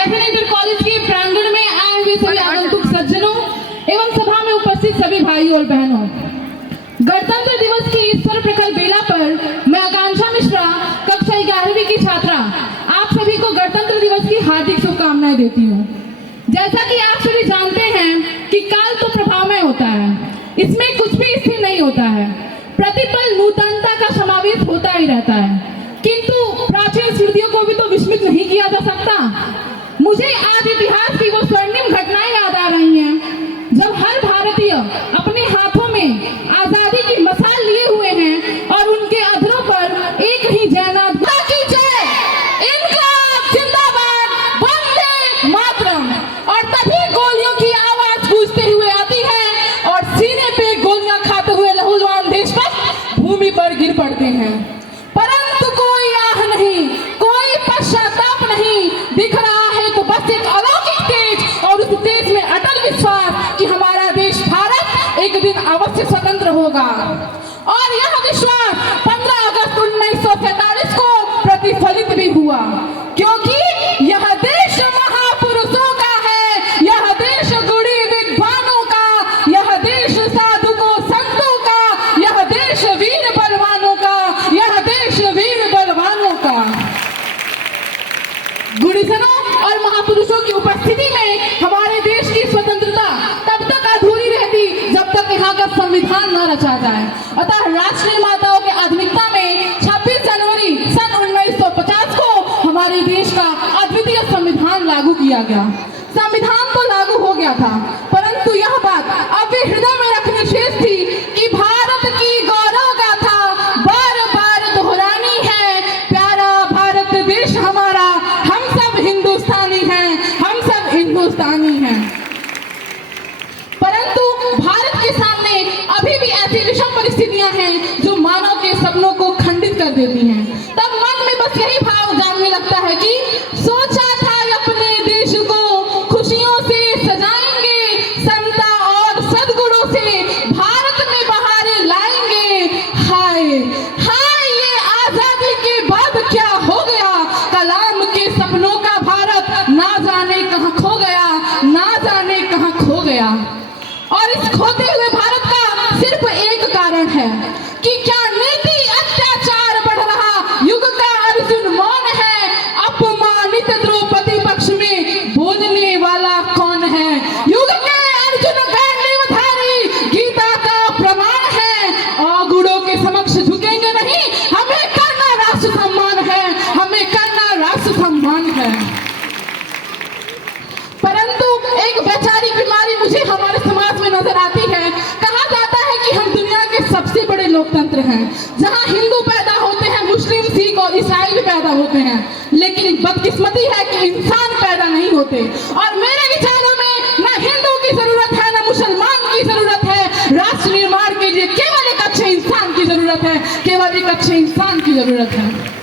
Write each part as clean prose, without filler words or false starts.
एफएन inter college के प्रांगण में आए हुए सभी आगंतुक सज्जनों एवं सभा में उपस्थित सभी भाइयों और बहनों, गणतंत्र दिवस की इस सर्व प्रखर बेला पर मैं आकांक्षा मिश्रा, कक्षा 11वीं की छात्रा, आप सभी को गणतंत्र दिवस की हार्दिक शुभकामनाएं देती हूँ। जैसा कि आप सभी जानते हैं कि काल तो प्रभावमय होता है, इसमें कुछ भी स्थिर नहीं होता है, प्रतिपल नूतनता का समावेश होता ही रहता है, किंतु प्राचीन स्मृतियों को भी तो विस्मृत नहीं किया जा सकता। मुझे आज इतिहास की वो स्वर्णिम घटनाएं याद आ रही हैं जब हर भारतीय अपने हाथों में आजादी की मशाल लिए हुए हैं और उनके अधरों पर एक ही जयनाद की जय, इनकलाब जिंदाबाद, वंदे मातरम, और तभी गोलियों की आवाज गूंजते हुए आती है और सीने पे गोलियां खाते हुए लहूलुहान देशभक्त भूमि पर गिर पड़ते हैं, परंतु कोई आह नहीं, कोई पश्चाताप नहीं दिख रहा है, तो बस एक अलौकिक तेज और उस तेज में अटल विश्वास कि हमारा देश भारत एक दिन अवश्य स्वतंत्र होगा। और यह विश्वास 15 अगस्त 1947 को प्रतिफलित भी हुआ, क्योंकि यह देश महापुरुषों का है, यह देश गुणी विद्वानों का, यह देश साधुकों संतों का, यह देश वीर बलवानों का, यह देश वीर बलवानों का। गुणीजनों और महापुरुषों की उपस्थिति में हमारे देश की स्वतंत्रता तब तक अधूरी रहती जब तक यहाँ का संविधान न रचा जाए। अतः राष्ट्र निर्माताओं के आधुनिकता में 26 जनवरी सन 1950 को हमारे देश का अद्वितीय संविधान लागू किया गया। संविधान तो लागू हो गया था, परंतु यह बात अब भी हृदय में रखनी शेष थी कि भारत की गौरव गाथा बार बार दोहरानी है। प्यारा भारत देश हमारा, हम सब हिंदुस्तानी हैं, हम सब हिंदुस्तानी हैं। परंतु भारत के सामने अभी भी ऐसी विषम परिस्थितियां हैं जो मानव के सपनों को खंडित कर देती हैं। तब मन में बस यही भाव जानने लगता है कि सोचा था अपने देश को खुशियों से सजाएंगे, समता और सद्गुणों से भारत में बहारें लाएंगे। हाय हाय, ये आजादी के बाद क्या हो गया, कलाम के सपनों का भारत ना जाने कहां खो गया, ना जाने कहां खो गया। और इस खोते हुए भारत का सिर्फ एक कारण है कि क्या नीति अत्याचार बढ़ रहा, युग का अर्जुन मौन है, अपमानित द्रौपदी पक्ष में बोलने वाला कौन है, युग के अर्जुन गांडीवधारी गीता का प्रमाण है, अवगुणों के समक्ष झुकेंगे नहीं, हमें करना राष्ट्र सम्मान है, हमें करना राष्ट्र सम्मान है। परंतु एक वैचारिक बीमारी मुझे हमारे समाज में नजर आती है। कहा जाता है कि हम दुनिया के सबसे बड़े लोकतंत्र हैं, जहां हिंदू पैदा होते हैं, मुस्लिम, सिख और ईसाई भी पैदा होते हैं, लेकिन बदकिस्मती है कि इंसान पैदा नहीं होते। और मेरे विचारों में न हिंदू की जरूरत है, न मुसलमान की जरूरत है, राष्ट्र निर्माण के लिए केवल एक अच्छे इंसान की जरूरत है, केवल एक अच्छे इंसान की जरूरत है।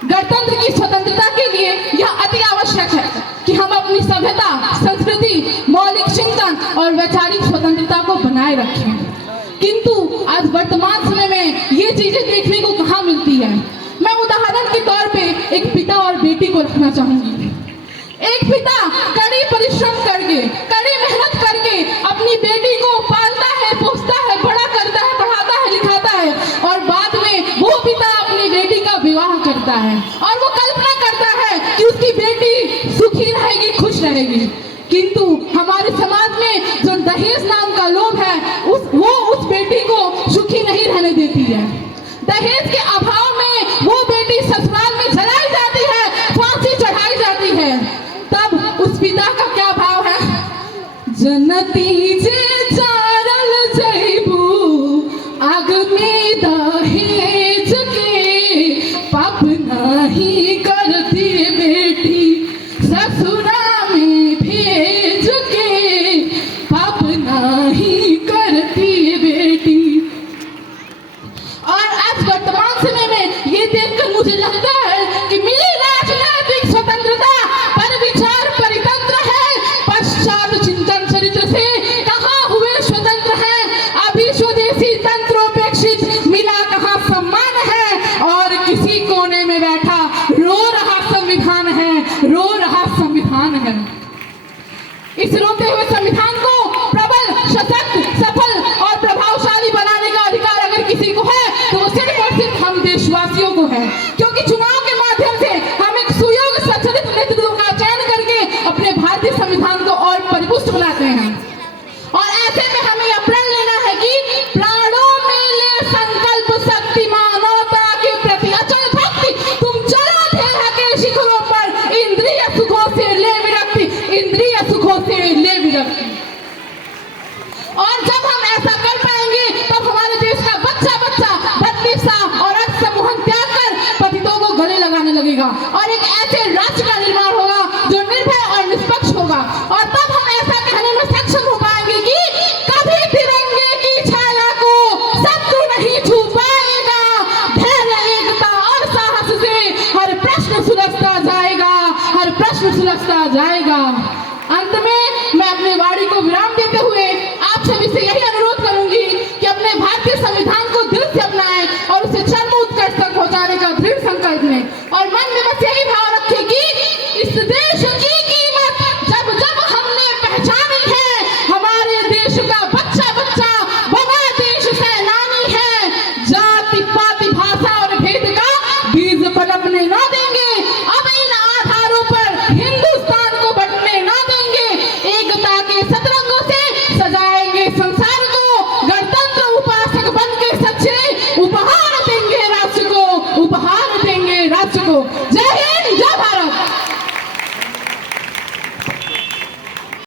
गणतंत्र की स्वतंत्रता के लिए यह अति आवश्यक है कि हम अपनी सभ्यता, संस्कृति, मौलिक चिंतन और वैचारिक स्वतंत्रता को बनाए रखें। किंतु आज वर्तमान समय में ये चीजें देखने को कहाँ मिलती है। मैं उदाहरण के तौर पे एक पिता और बेटी को रखना चाहूंगी। एक पिता कड़ी परिश्रम करके, कड़ी मेहनत करके अपनी बेटी को पालता है, पोसता है, बड़ा करता है, पढ़ाता है, लिखाता है, और बाद में वो पिता अपनी बेटी का विवाह करता है और वो कल्पना करता है कि उसकी बेटी सुखी रहेगी, खुश रहेगी। किंतु हमारे समाज में जो दहेज नाम का लोभ है, वो उस बेटी को सुखी नहीं रहने देती है। दहेज के अभाव में वो बेटी ससुराल में जलाई जाती है, फांसी चढ़ाई जाती है। तब उस पिता का क्या भाव है, जनती जे चारल जैबू आग में दहेज के, पाप नहीं करती बेटी ससुरा में भेज के, पाप नहीं करती बेटी। और आज वर्तमान समय में ये देखकर मुझे लगता है कि मिली राजनीतिक स्वतंत्रता पर विचार परितंत्र है, पश्चात चिंतन चरित्र से कहाँ ऐसे राष्ट्र का निर्माण होगा जो निर्भय और निष्पक्ष होगा। और तब हम ऐसा कहने में सक्षम हो पाएंगे कि कभी तिरंगे की छाया को शत्रु नहीं छू पाएगा। धैर्य, एकता और साहस से हर प्रश्न सुलझता जाएगा, हर प्रश्न सुलझता जाएगा। अंत में मैं अपने वाणी को विराम देते हुए आप सभी से यही अनुरोध करूंगी कि अपने भारतीय संविधान को दिल से अपनाएं और उसे चरम उत्कर्ष तक पहुंचाने का दृढ़ संकल्प लें और मन में बस यही भाव रखें कि इस देश की कीमत जब जब हमने पहचानी है, हमारे देश का बच्चा बच्चा बड़ा देश सैलानी है। जाति पाति भाषा और भेद का बीज पनपने न देंगे। अब इन आधारों पर हिंदुस्तान को बंटने न देंगे। एकता के सतरंगों से सजाएंगे संसार